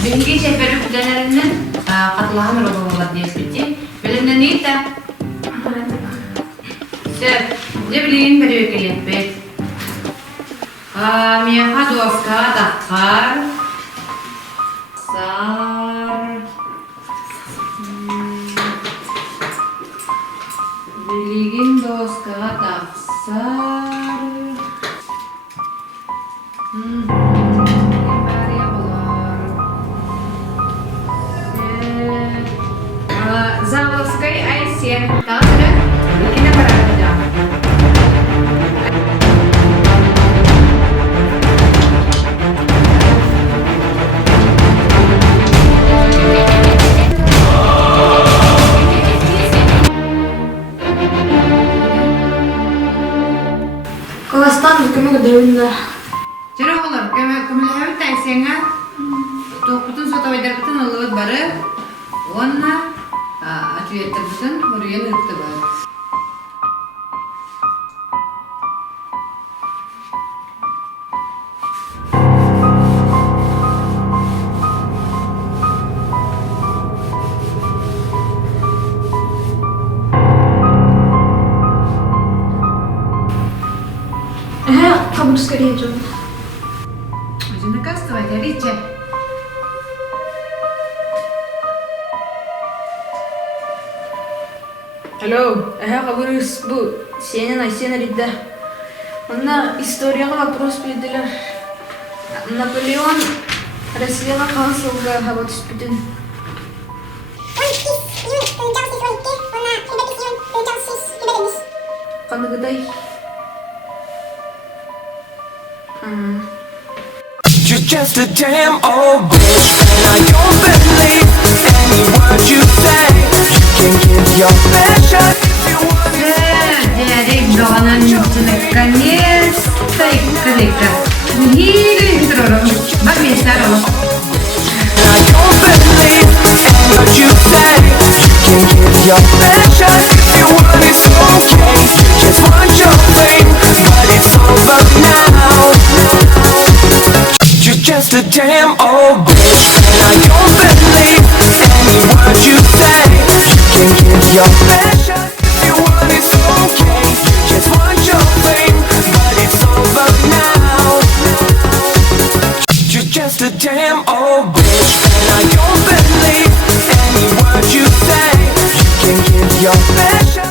Бүгінгі шәпері күлдәлерінен қатылаған ұрығы болады дейсбетте. Білімнен ейті? Сөп, де білейін бірі өкелет бет. Меха доска даққар. Сар. Білеген доска дақсар. Заводской I7. Также кинопарада. Колостан көмегі дәуінді. Жүрі олар, көмілі тәйсеңі тоқпытын сотавайдар бұтын ұлығыд бары. Онна ответтер бұтын ұрыен үпті бар. Побудь скорее, Джон. Уже наказывать, а видите? Алло, қабырыз бұл сенен Айсен әридді. Онда историяға вопрос берділер. Наполеон Россияға қаңсылға хава түспетін. Қанығыдай? You're just a damn old bitch, and I don't believe any word you say. You can give your best shot if you want it. Дядя Доnan наконец-то клика. Гири трором. Бабе старого. And I don't believe any word you say. You can give your best shot if you want it. It's okay. You just want your fame, but it's over now. You're just a damn old bitch, and I don't believe any word you say. You can give your best shot if you want it. It's okay. You just want your fame, but it's over now. You're just a damn old bitch, and I don't believe any word you say. You can give your best shot.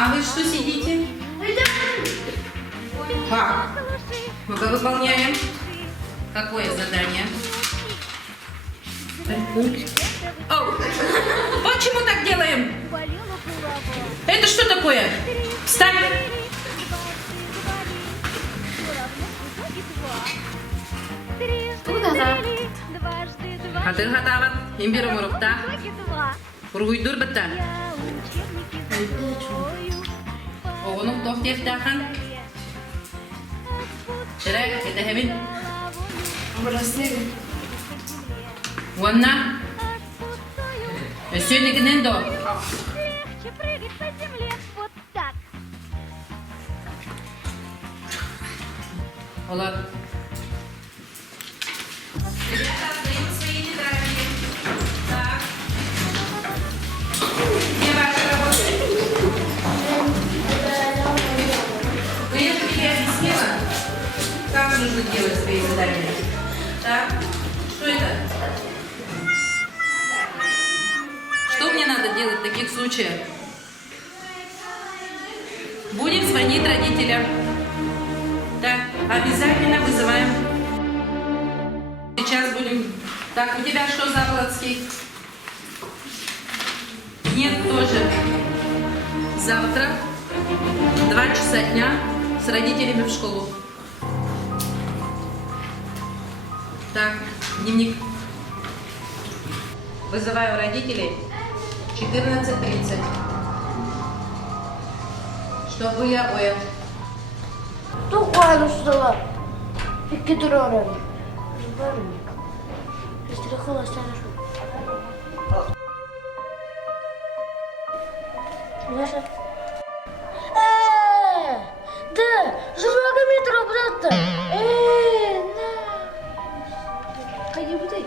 А вы что сидите? Как? Мы-ка выполняем. Какое задание? Оу! Почему так делаем? Это что такое? Встань! Куда-то. А ты готова? Имбирь мурукта. Кургуйдур бітті. Оғының тоқ тектақын. Шырай, кетахемін. Бросили. Онна. Өсөнігінен до. Прыгать по земле вот так. Олар. Ребята, отдаем свои тетради. Так. Где ваша работа? Ну, я же тебе объяснила, как нужно делать свои задания. Так, что это? Что мне надо делать в таких случаях? Будем звонить родителям. Так, обязательно вызываем. Сейчас будем... Так, у тебя что, Завладский? Нет, тоже. Завтра 2 часа дня с родителями в школу. Так, дневник. Вызываю родителей 14:30. Что были обои? Tukar ustalar. İki tur öğrendim. Var mı? İşte kolasana şu. Nasıl? Да, журнага метро братта. На. Кайди будай.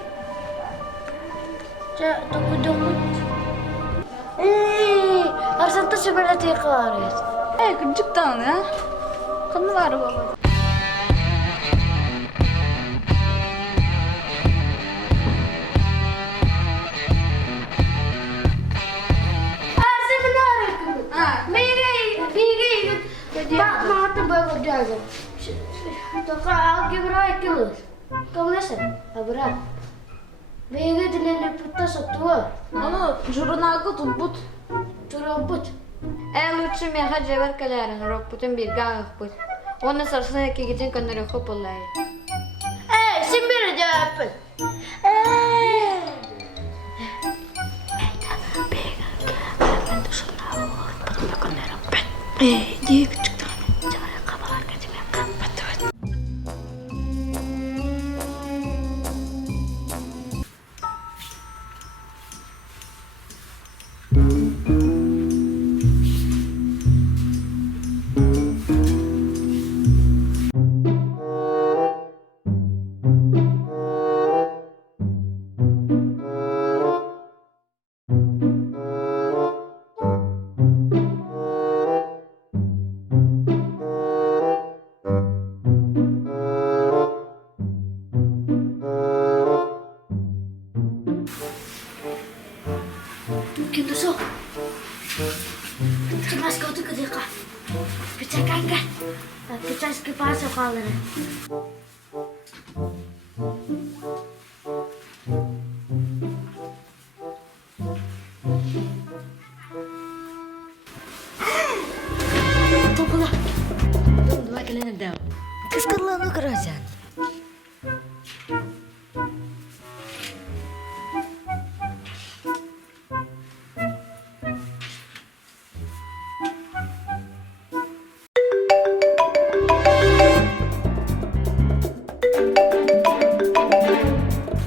Ja, только думать. Арсанта sebelum tekrar. Küçük tane ya. Kanı var baba. Mata baru jaga. Toka algi berai kilus. Kau nasa? Abra. Bega dilele putta satua. Onu jurnalga tutbut. Turabut. Лучше мяха джевер каляран, рок путем бирга пут. Он на сарсана ки гитен канаре хополай. Simbir jawab. Dia küçük tane. Jangan kabalan ke jemekan. Betul. Gitu so. Cemas kau tu ketika. Bicara kan? Kita skip aja kalau Tunggulah. Tunggu dua kalian ada. Kesekarang kerajaan.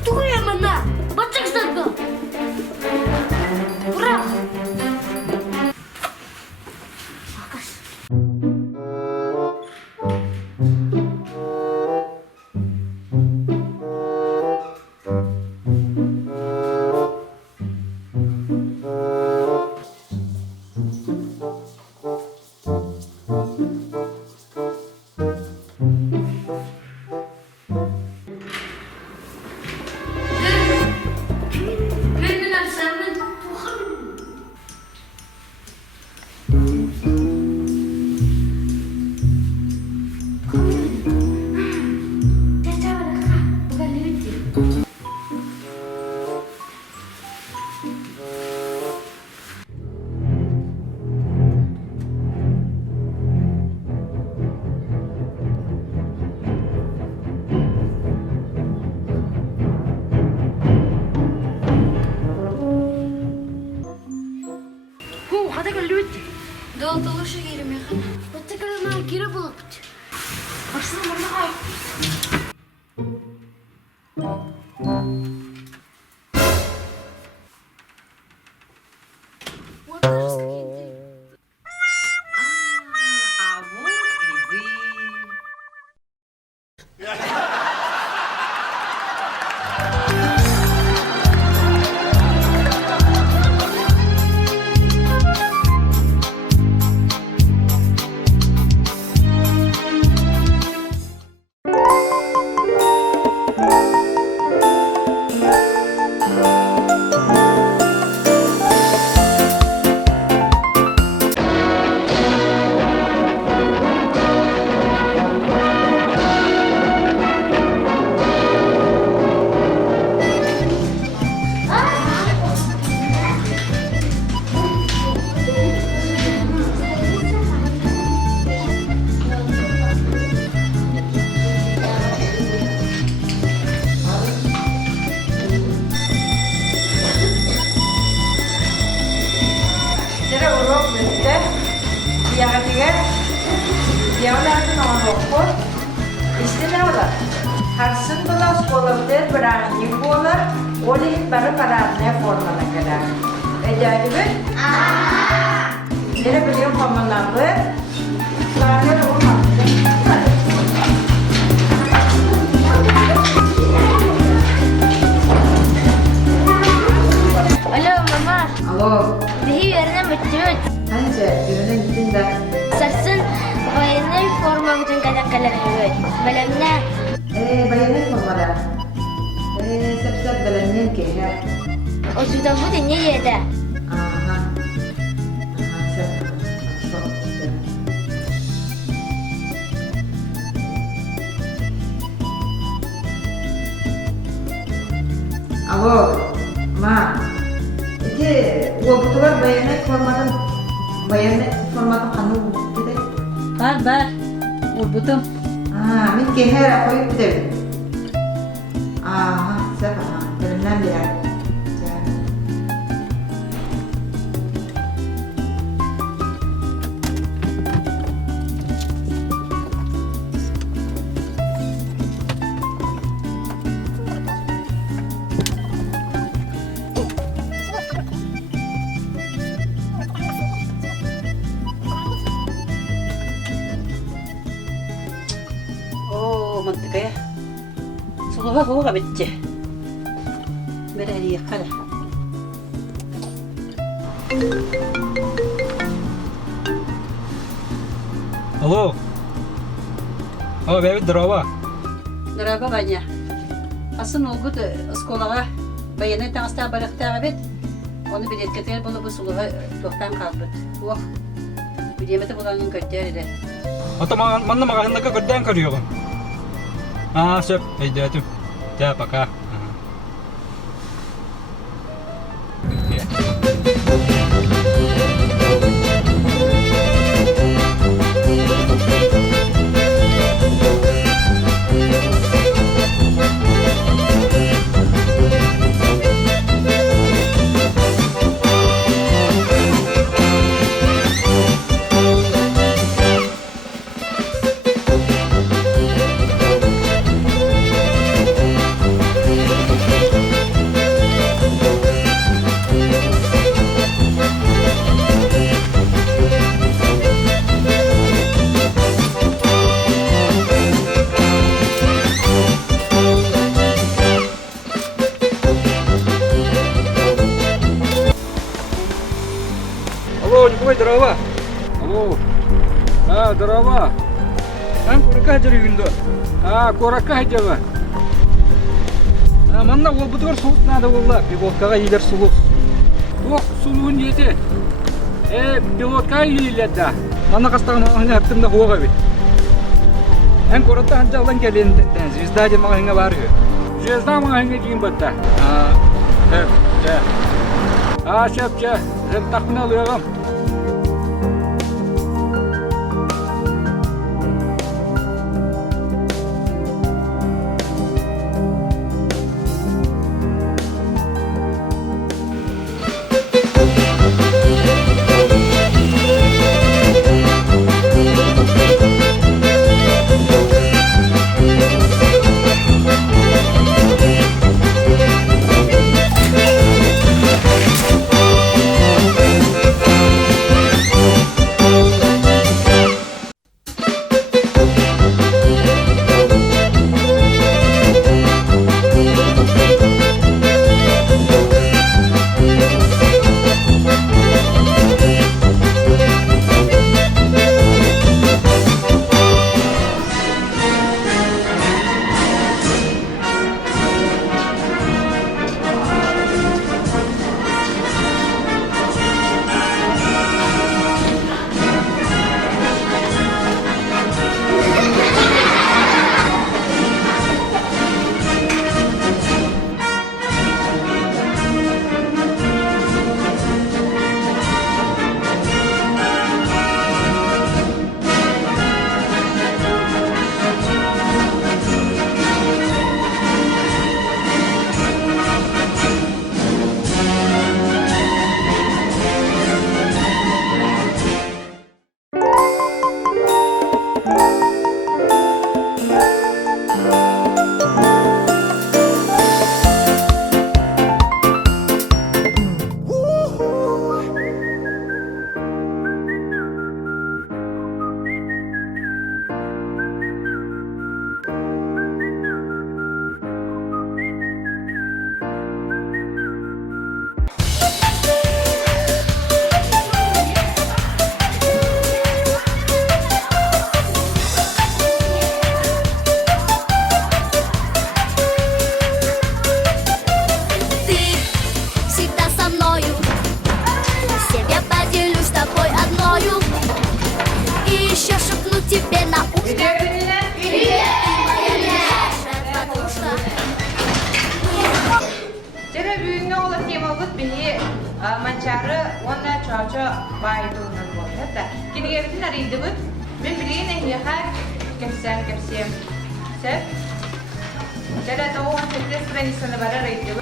Tunggu yang mana? Baca kesana. Berapa? Makas. Hadi gel lütfen. Dol dolu şu yerim yakın. Hadi gel ama geri bulup. Baksana bana ay. Jadi urut bete, dia ketiga, dia lagi nongkrong, istimewa. Harsın bana sekolahda berani bolar, oleh baru karantina formana kadar. Jadi ben, jadi beliau pemenangnya, lalu rumah. Alo mama. Alo, Dihi yerine mütümüt. anca birine gittin de. Sarsın bayını forma bütün kadar evet. Belemne. Bayanın formada. Sep belenyen ki ya. O sudan bu dinle yedi. Aha. Sep. Çok güzel. Alo, ma. Iki, gua kebetulan bayannya formatın kanun gitu. Bar, urbutum. Min keher apa itu deh? Siapa? Berenang ya. Oh, mantıka ya. Suluha huwa bitti. Berani yakala. Алло. Бәбі дрова. Драба баня. Асын олгут сколага баяны таңста барыктага бит. Оны билеткетер болу бу сулуга токтан калбыт. Уак. Бидемети буланын көттер иде. Ата манна магазиндака көрден көрüyorum. Söp, идётим. Да, пока. Алло, Николай, дрова. Алло. Дрова. Корака жүргүндө. Корака жаба. Манна ол бутур суут надо болла. Пилоткага илер сулус. Ток сулуун жете. Пилотка илелда. Манна кастаган аны артында хуга бит. Кората анжалан келенден звезда же магыңа барıyor. Звезда магыңа дейин батта. Şapça, sen takını alıyorum. Mançarı onunla çoğu bayduğundan bu. Hatta kini gelsin araydı bu. Ben bileyim ne yakar kepsem. Sen? Jadi tahu kita sering sana bara radio.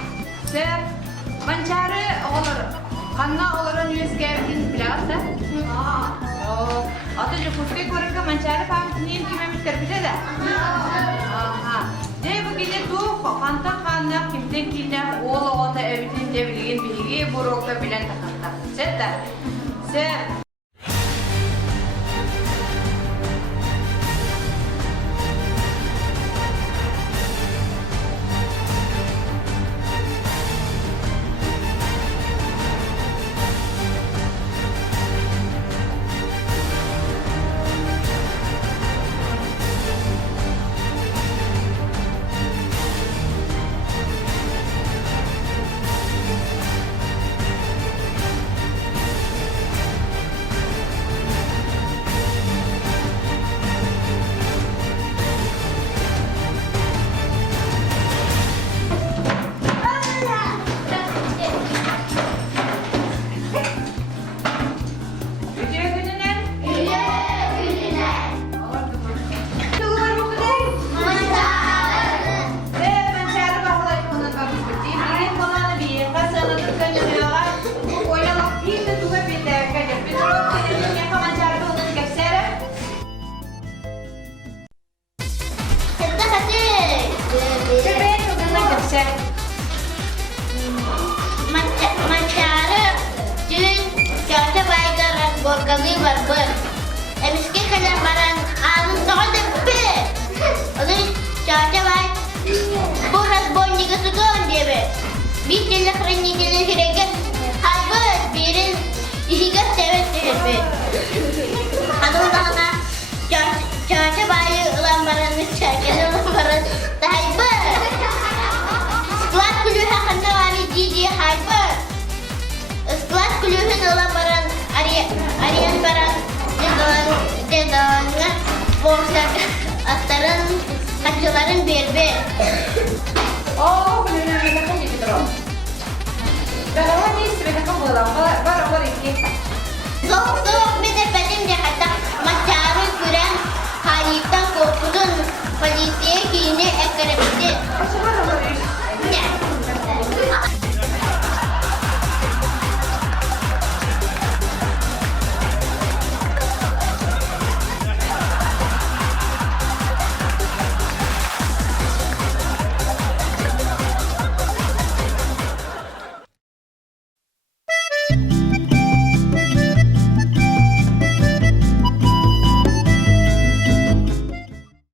Sen mançarı olur. Kanna olurun yüz geldiğin bilasa. Oh, atau jo kuske koreka mançarı pamtinin kimemiş terpide de. Aha. Ne bu gide tu kanna kimden kine oğlu ota evitin devliğin bilgi bu rokta bilen takanta. Sen Mançarı dün kötü baygaran borgalı var bu. Eski kalem baran ağzın doğdu bir. Onu kötü bay. Burası boynuğu sıkın diye bir. Bir tane kırıncılı hirege. Hayır birin işiga sevet diye bir. Adımlarına kötü bayı ulan baranı çerkeli ulan baranı. Hayır. Sklat kulübü hakkında var idi hayır. Sklat kulübünün olan baran arayan baran dedağına borsak atların kaçıların berbe. oh, benar-benar kan jadi terus. Kalau ni sebenarnya kan bola